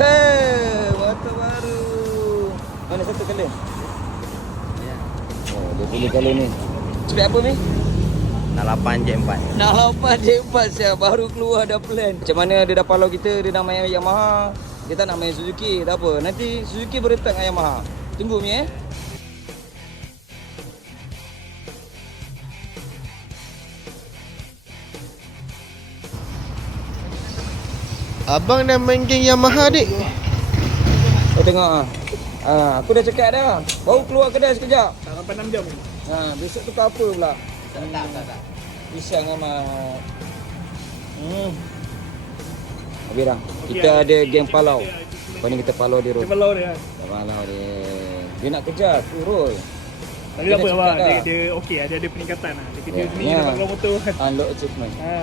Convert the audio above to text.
Hei, motor baru. Mana satu kali? Ya. Oh, dia pilih kali ni. Spek apa ni? 68J4. Nak 8 J4 siap. Baru keluar dah plan. Macam mana dia dah follow kita, dia nak main Yamaha. Dia tak nak main Suzuki. Tak apa. Nanti Suzuki beretak dengan Yamaha. Tunggu ni Abang dah main geng Yamaha dik. Kau tengok aku dah cakap dah. Baru keluar kedai sekejap. Tak sampai 6 jam. Besok tukar apa pula? Tak. Pisang amat. Habis dah. Kita ada geng Palau. Lepas ni kita Palau dia, Rol. Dia belau dia. Tak Palau dia. Dia nak kejar aku, Rol. Tapi Dia tak apa dah abang. cakap dah. Dia okey, ada peningkatan lah. Dia kerja Ya, sini ya. dapat keluar motor. Unlock achievement. Ha.